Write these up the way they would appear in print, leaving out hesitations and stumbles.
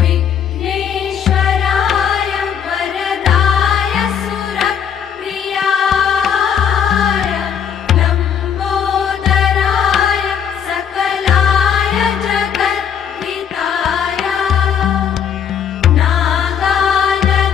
विघ्नेश्वराय वरदाय सुरप्रियाय लम्बोदराय सकलाय जगद्धिताय नागाननाय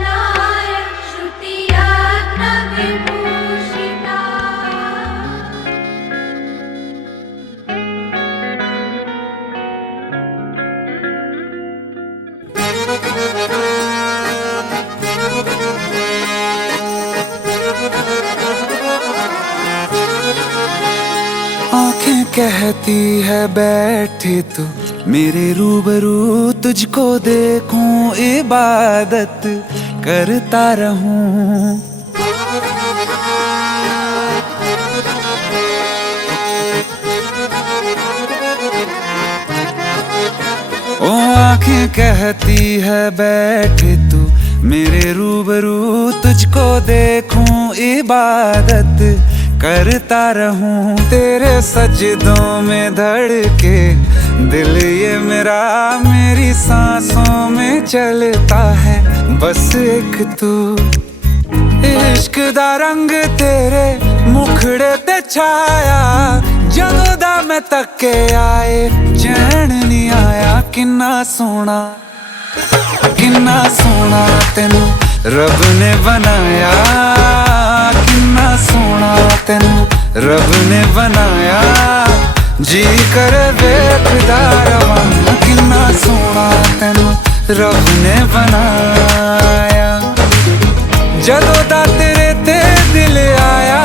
आंखें कहती है बैठे तू मेरे रूबरू, तुझको देखूं इबादत करता रहूं। ओ आंखें कहती है बैठे तू मेरे रूबरू, तुझको देखूं इबादत करता रहूं। तेरे सजदों में धड़के दिल ये मेरा, मेरी सांसों में चलता है बस एक तू। इश्क दा रंग तेरे मुखड़े ते छाया, जदों दा मैं तके आए चैन नहीं आया। किन्ना सोना तेनू रब ने बनाया, किन्ना सोना तेनू रब ने बनाया। जी करे वेखदा रवां, किन्ना सोना तेनू रब ने बनाया। जदों दा तेरे ते दिल आया,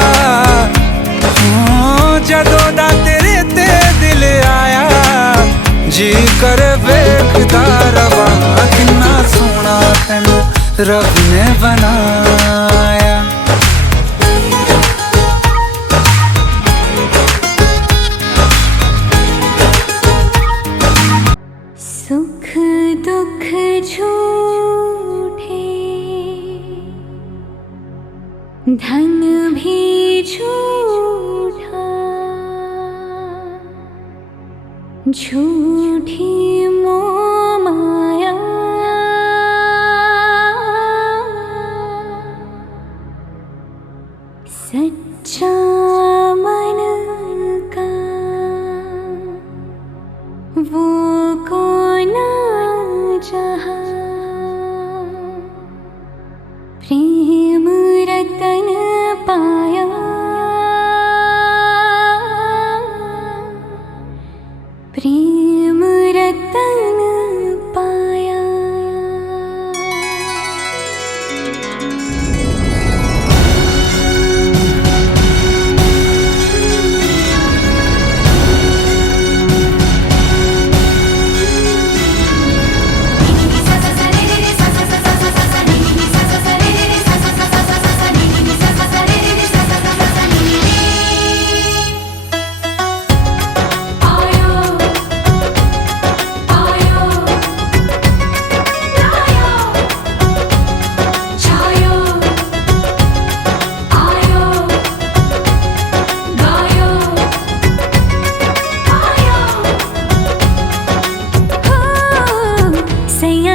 जदों दा तेरे ते दिल आया। जी करे वेखदा रवां, किन्ना सोना तेनू रब ने बनाया। सुख दुख झूठे, धन भी झूठा, झूठी मोह माया। सच्चा मन का वो कौन जहाँ, प्रेम रतन पाया। प्रेम रतन पाया।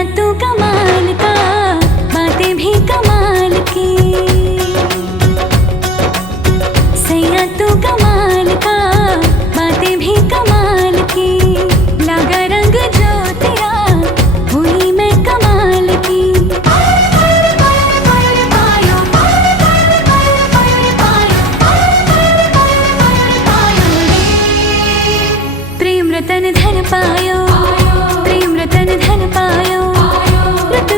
तू कमाल का, बातें भी कमाल की। सैया तू कमाल का, बातें भी कमाल की। लगा रंग जो तेरा, हुई मैं कमाल की। प्रेम रतन धन पायो, प्रेम रतन धन पायो। ऋतु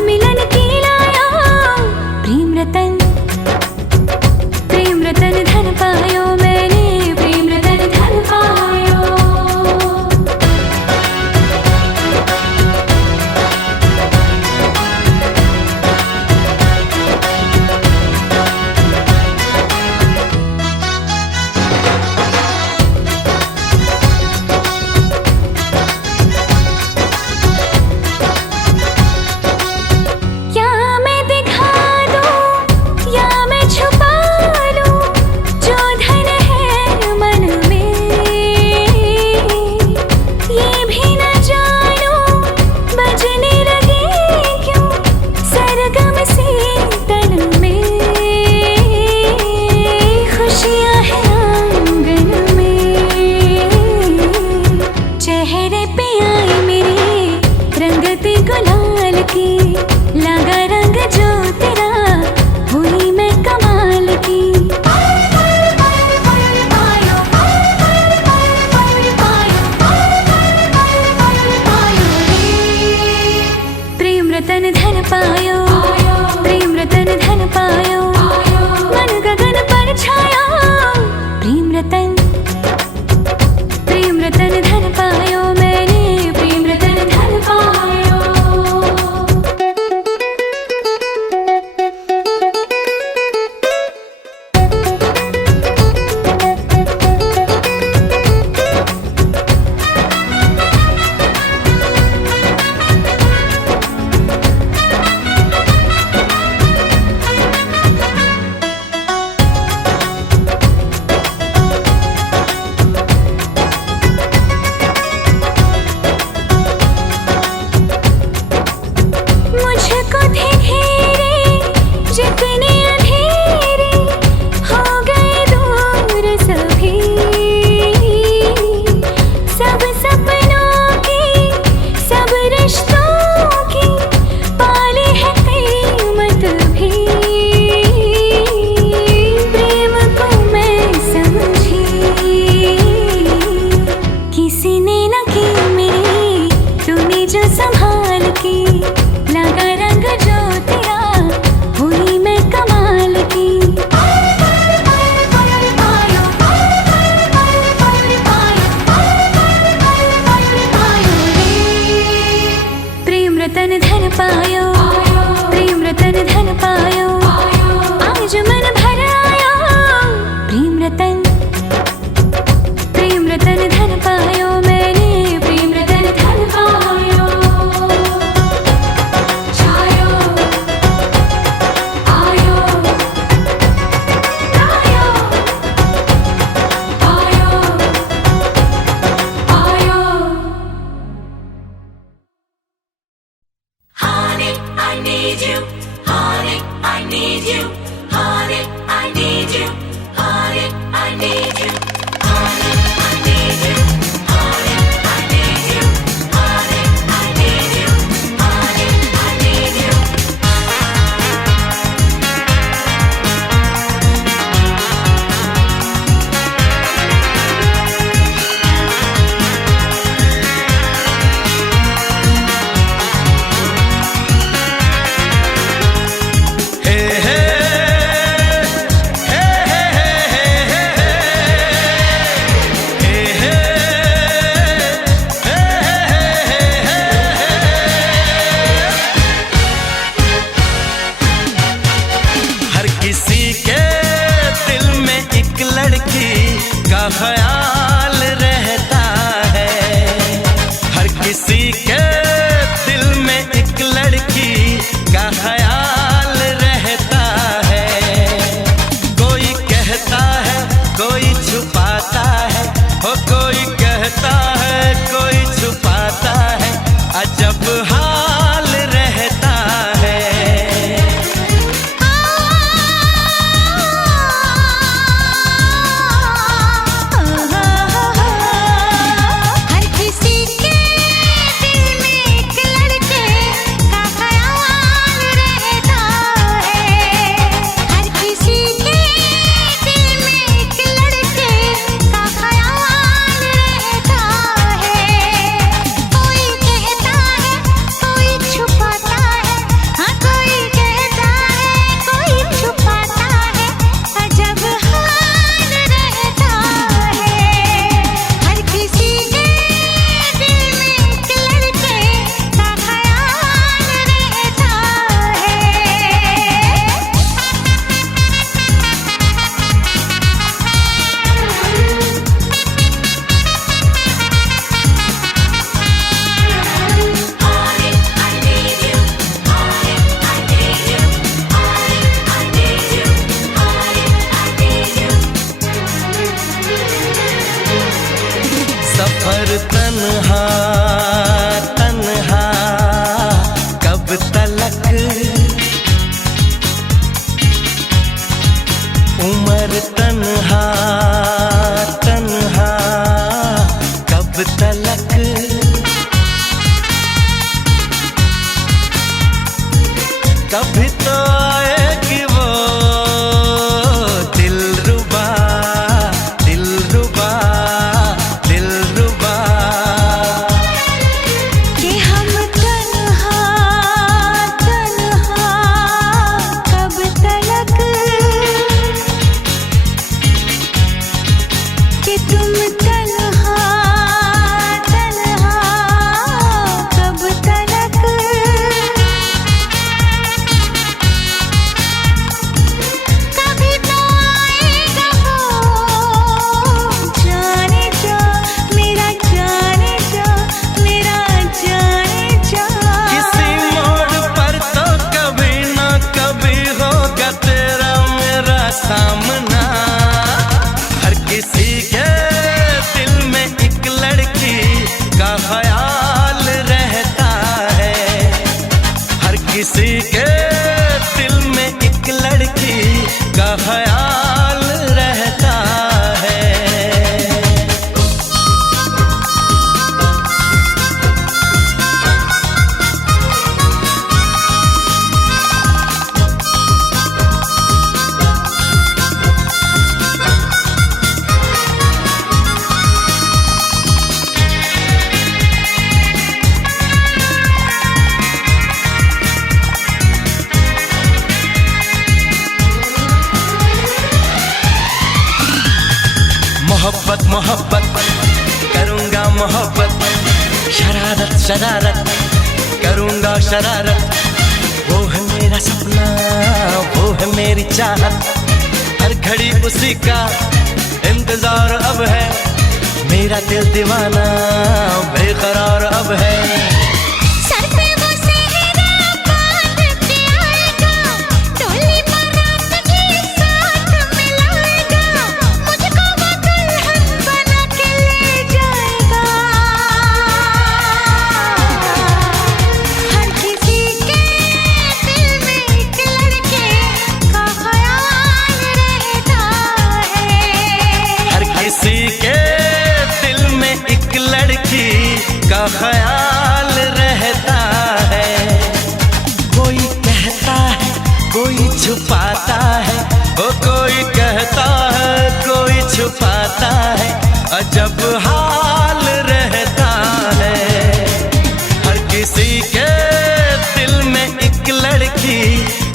की, लगा रंग जो तेरा हुई मैं कमाल की। प्रेम रतन धन पायो, प्रेम रतन धन पायो, आज मन भर आयो। प्रेम रतन धन पायो मैंने, प्रेम रतन धन पायो। छायो आयो आयो आयो आयो। Honey, I need you. Honey, I need you. Honey, I need you. Honey, I need you. Honey, I need you. Honey, I need you. Honey, I need you. Honey, I need you. हर किसी के दिल में एक लड़की का ख्याल रहता है। हर किसी के दिल में एक लड़की का ख्याल रहता है। कोई कहता है, कोई छुपाता है, हो कोई कहता है, कोई छुपाता है, अजब हाल रहता है। हर किसी के दिल में एक लड़के का ख्याल रहता है। हर किसी के दिल में एक लड़के का ख्याल रहता है। कोई कहता है, कोई छुपाता है, हाँ कोई कहता है, कोई छुपाता है, अजब हाल रहता है। हर किसी के दिल में एक लड़के का ख्याल रहता सफर तन्हा तन्हा कब तलक, उम्र तन्हा तन्हा कब तलक। कभी तो आएगी वो दिलरुबा दिलरुबा दिलरुबा। कि हम तन्हा तन्हा कब तलक, कि तुम तन्हा तन्हा कब तलक। कभी तो आएगा वो, जाने जा मेरा, जाने जा मेरा, जाने जा। किसी मोड़ पर तो कभी ना कभी होगा तेरा मेरा सामना। हर किसी के दिल में एक लड़की का ख्याल रहता है। हर किसी के दिल में एक लड़की का ख्याल रहता है। शरारत, करूँगा शरारत। वो है मेरा सपना, वो है मेरी चाहत, हर घड़ी उसी का इंतजार अब है। मेरा दिल दीवाना बेकरार अब है। सर पे वो सेहरा बांध के आएगा, डोली बारात के साथ मिलाएगा, मुझको वो दुल्हन बना के ले जाएगा। हर किसी के दिल में एक लड़के का ख्याल रहता है। हर किसी के दिल में एक लड़की का ख्याल रहता है। कोई कहता है, कोई छुपाता है, वो कोई कहता है, कोई छुपाता है, अजब हाल रहता है। हर किसी के दिल में एक लड़की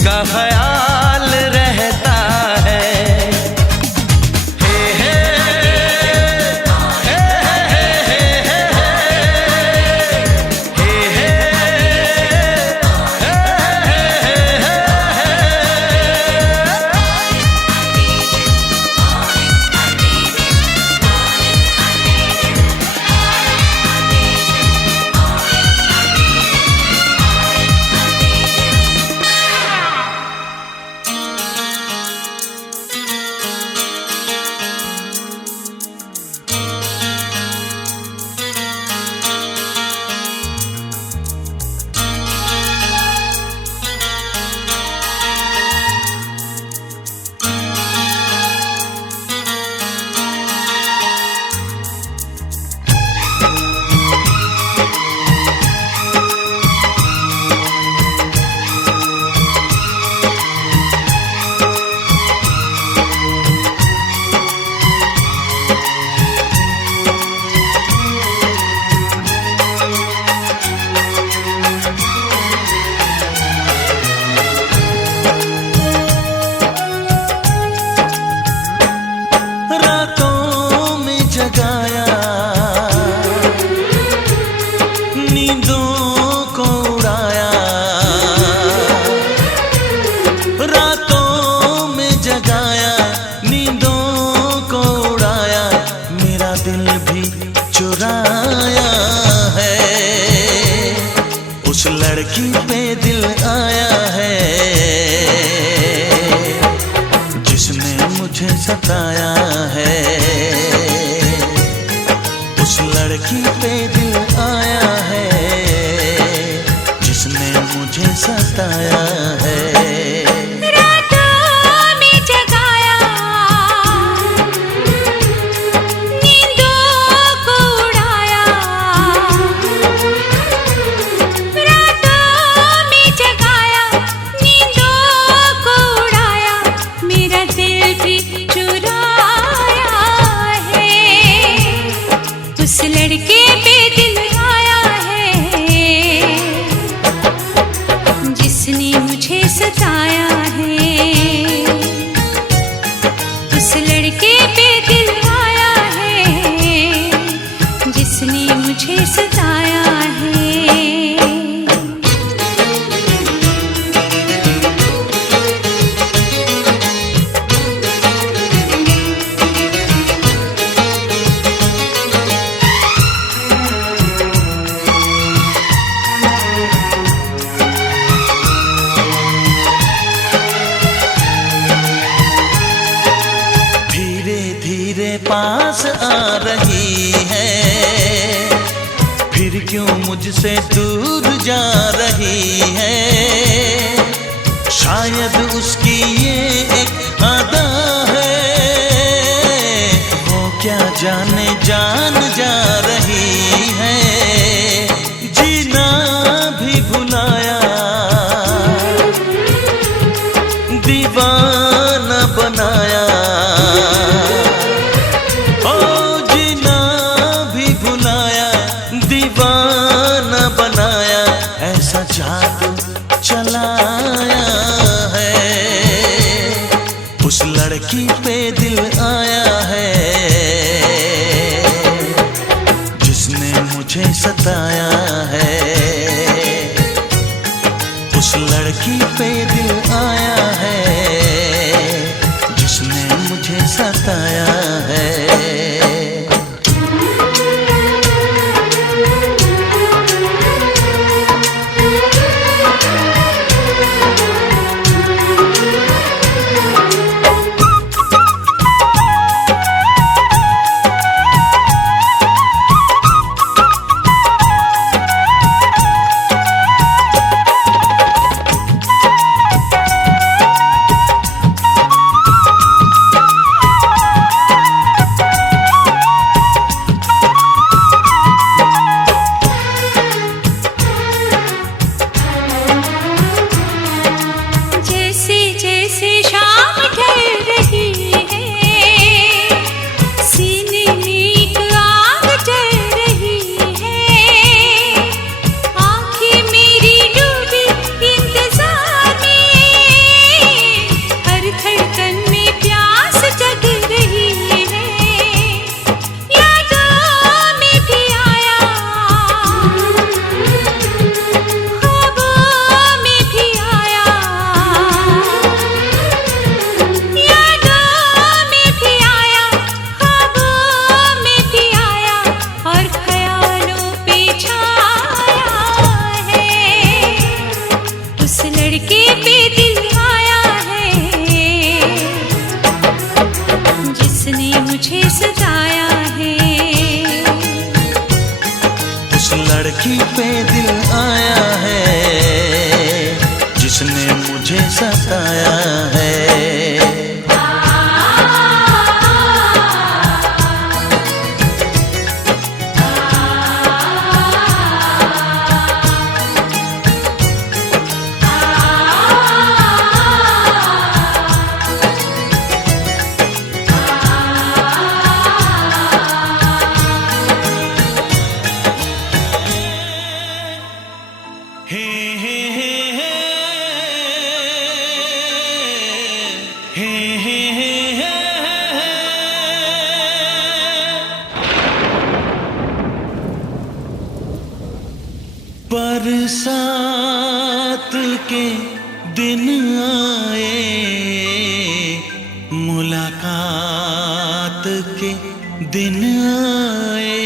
का ख्याल रहता है। चुराया है, उस लड़की पे दिल आया है जिसने मुझे सताया है। उस लड़की पे दिल आया है जिसने मुझे सताया है। उस लड़के पे दिल आया है जिसने मुझे सताया है। उस लड़के पे दिल आया है जिसने मुझे सताया है। पास आ रही है, फिर क्यों मुझसे दूर जा रही है। शायद उसकी ये एक अदा है, वो क्या जाने जान जा रही है। जीना भी भुलाया, दीवाना बनाया। ऐसा जादू चलाया है, उस लड़की पे दिल आया है जिसने मुझे सताया है। उस लड़की पे दिल आया है जिसने मुझे सताया है। लड़की पे दिल आया है जिसने मुझे सताया है। बरसात के दिन आए, मुलाकात के दिन आए,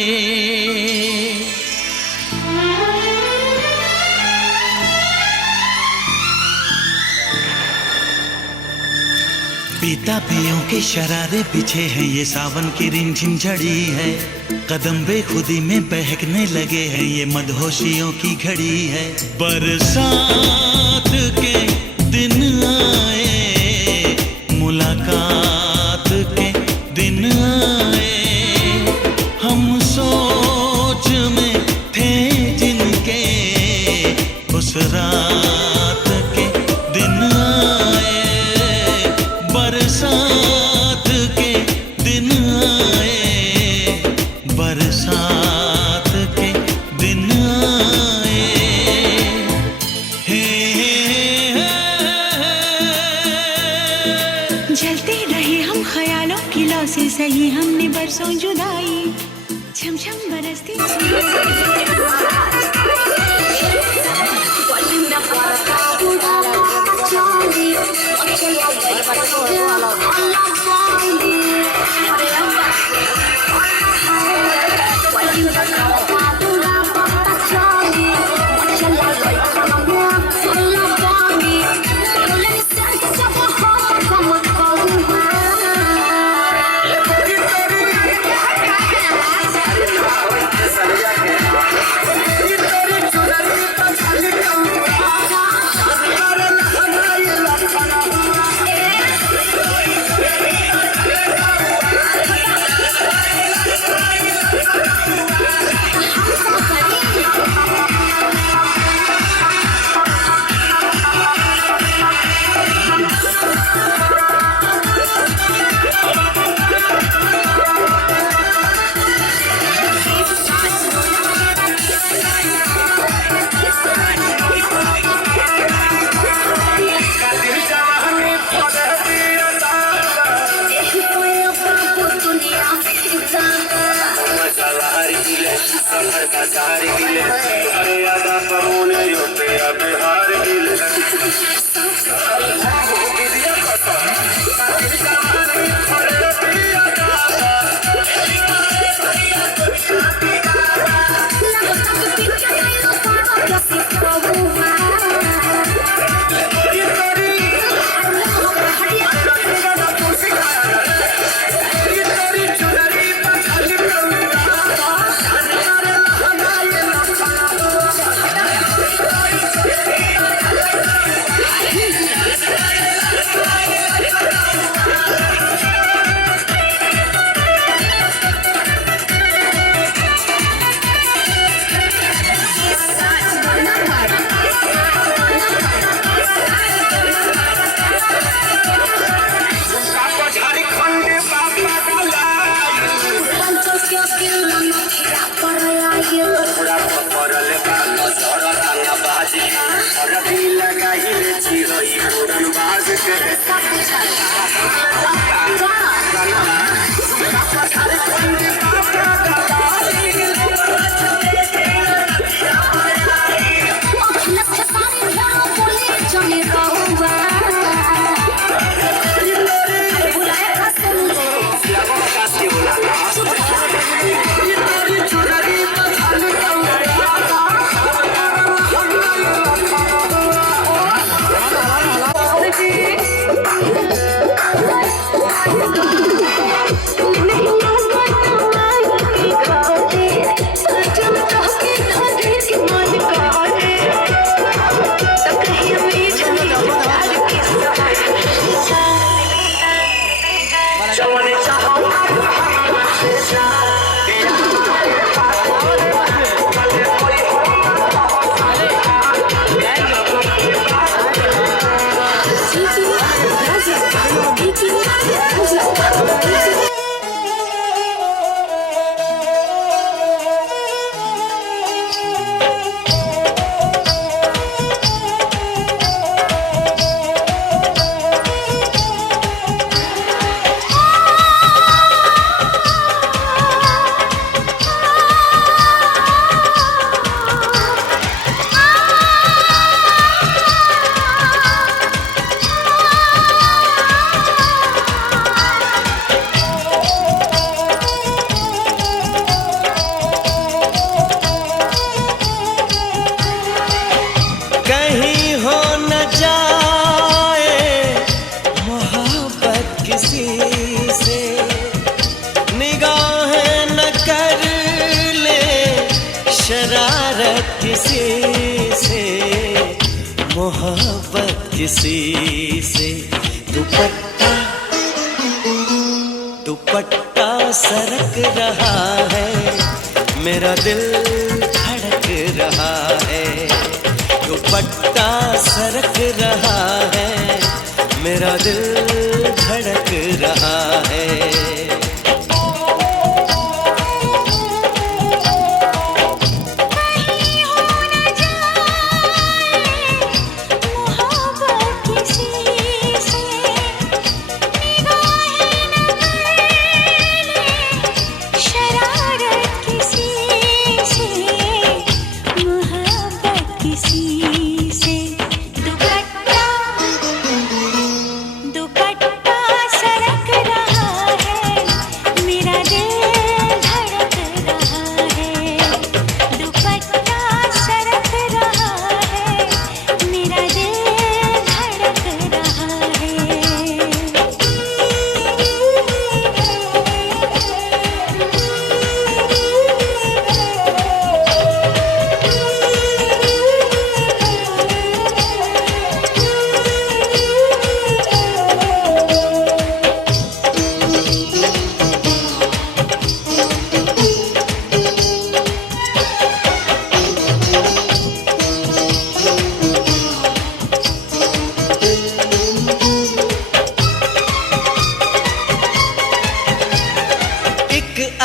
पीता पियों के शरारे पीछे हैं, ये सावन की रिमझिम झड़ी है, कदम बेखुदी में बहकने लगे हैं, ये मदहोशियों की घड़ी है। बरसात के दिन आए, मुलाकात के दिन आए, हम सोच में थे जिनके उस रात के दिन आए। बरसात के दिन आए, बरसात के दिन आए, जलते रहे हम ख्यालों की लौ से सही, हमने बरसों जुदाई छम छम बरसती किसी से मोहब्बत किसी से दुपट्टा दुपट्टा सरक रहा है मेरा दिल धड़क रहा है दुपट्टा सरक रहा है मेरा दिल धड़क रहा है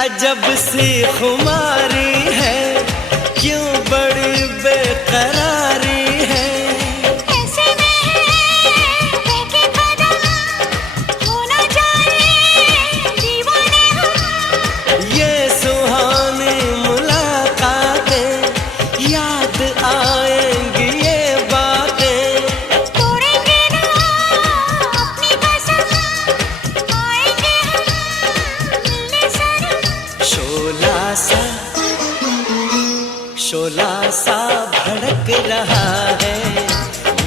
अजब सी खुमारी है क्यों बड़ी बेकरारी है ऐसे में है बहके खड़ा होना जाए दीवाने हम ये सुहानी मुलाकातें याद आएंगी ये बातें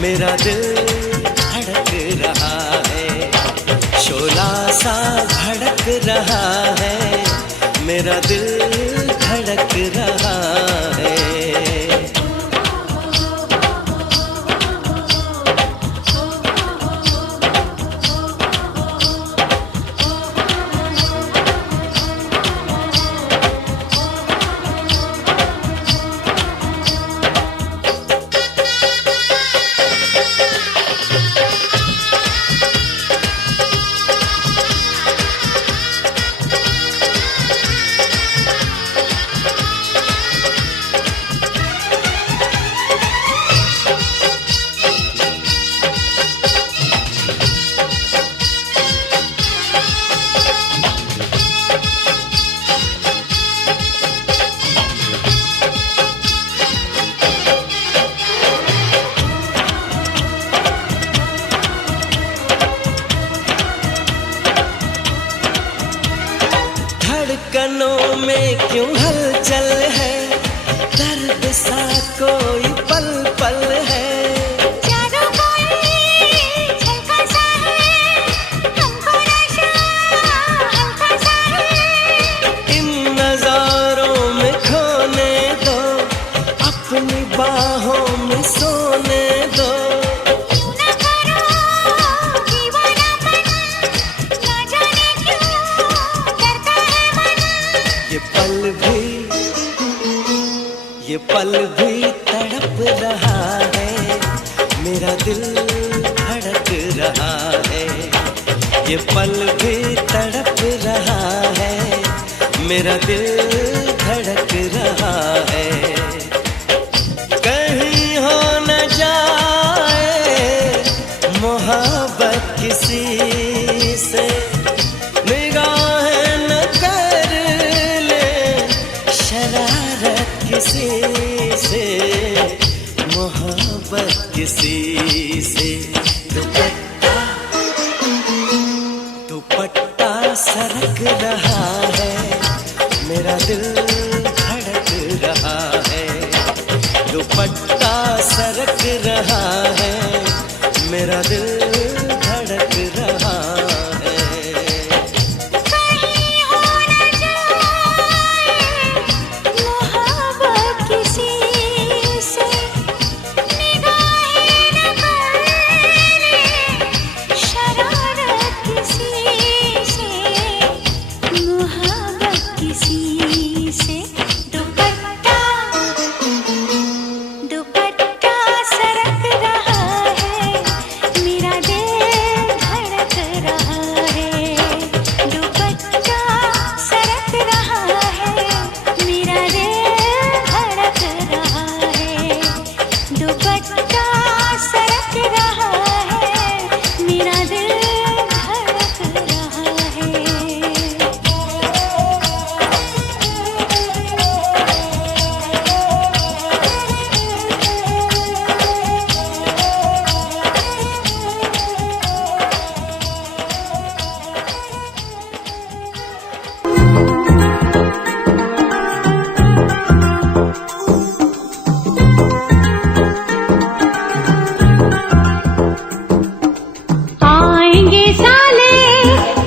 मेरा दिल धड़क रहा है, शोला सा भड़क रहा है, मेरा दिल धड़क रहा है। धड़कनों में क्यों हलचल है, दर्द सा कोई पल पल है। जादू कोई झलका सा है, हमको नशा हल्का सा है। इन नजारों में खोने दो, अपनी बाहों में सोने दो। क्यों ना करो दीवानापन, ना जाने क्यों डरता है मन। ये पल भी तड़प रहा है, मेरा दिल धड़क रहा है। ये पल भी तड़प रहा है, मेरा दिल धड़क रहा है। कहीं हो न जाए मोहब्बत किसी से, निगाहें न कर ले शरारत किसी से, मोहब्बत किसी से। दुपट्टा सरक रहा है, मेरा दिल धड़क रहा है। दुपट्टा सरक रहा है, मेरा दिल धड़क रहा है। कहीं हो न जाए मोहब्बत किसी से, निगाहें न कर ले शरारत किसी से, मोहब्बत किसी से। दुपट्टा सरक रहा है, मेरा दिल धड़क रहा है। दुपट्टा सरक रहा है, मेरा दिल धड़क रहा है। दुपट्टा सरक रहा है, मेरा दिल धड़क रहा है। आएंगे साले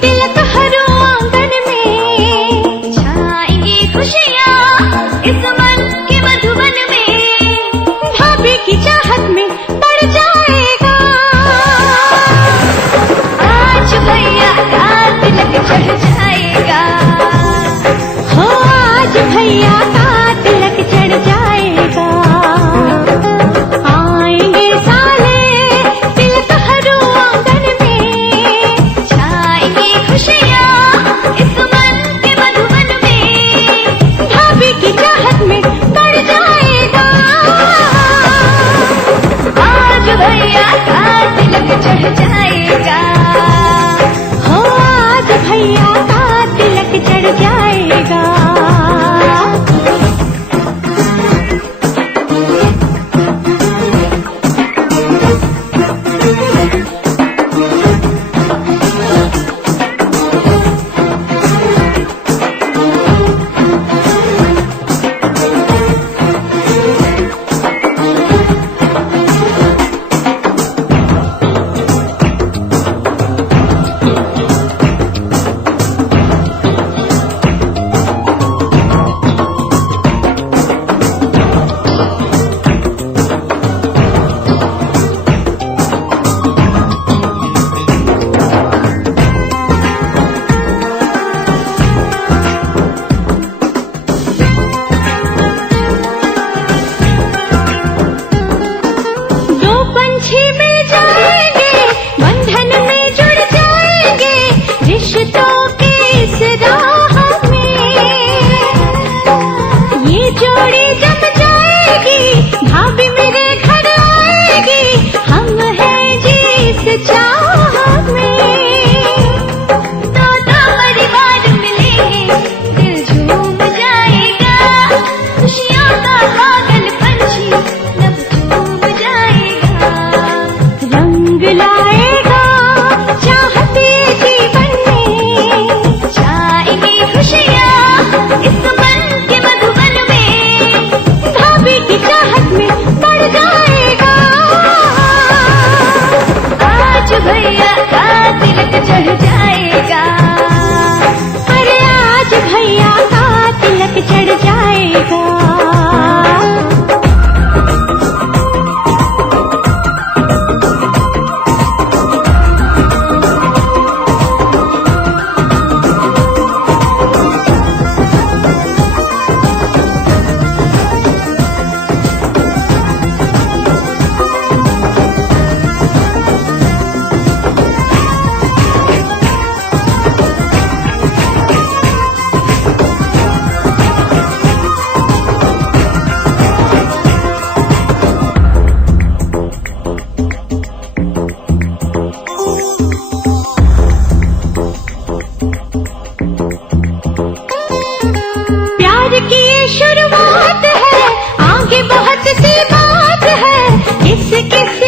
तिलक हरो आंगन में, छाएंगी खुशियाँ इस मन के मधुबन में। भाभी की चाहत में पड़ जाएगा आज भैया का तिलक चढ़ जाएगा। हो आज भैया का तिलक चढ़ जाएगा। आएंगे साले तिलक हरो आंगन में, छाएंगी खुशियाँ इस मन के मधुबन में। भाभी की चाहत में पड़ जाएगा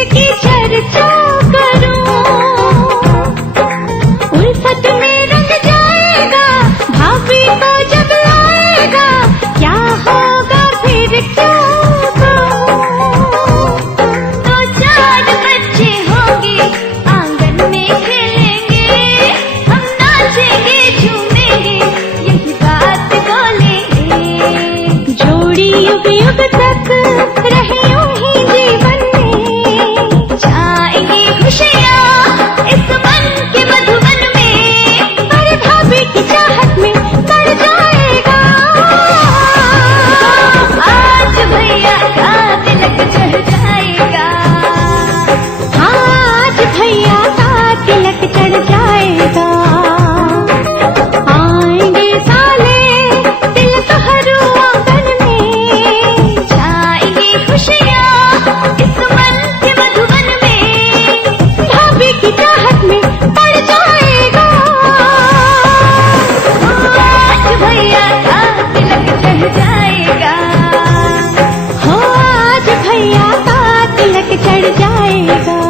जिसकी चर्चा करूं, उल्फत में रंग जाएगा भाभी को जब आएगा, क्या होगा फिर क्या कहूं। दो चार बच्चे होंगे आंगन में खेलेंगे, हम नाचेंगे झूमेंगे यही बात बोलेंगे। जोड़ी युग युग तक रहे यूं ही जीवन में, जाएंगी खुशियाँ इस मन के मधुबन में, अरे भाभी की चाहत में बढ़ जाएगा। आज भैया का तिलक चढ़ जाएगा, आज भैया का तिलक चढ़ जाएगा। आएंगे साले तिलक हरू आंगन में, जाएंगी खुशियाँ इस मन के मधुबन में, भाभी की चाहत में बढ़ जाएगा। आज भैया का तिलक चढ़ जाएगा, हो आज भैया का तिलक चढ़ जाएगा।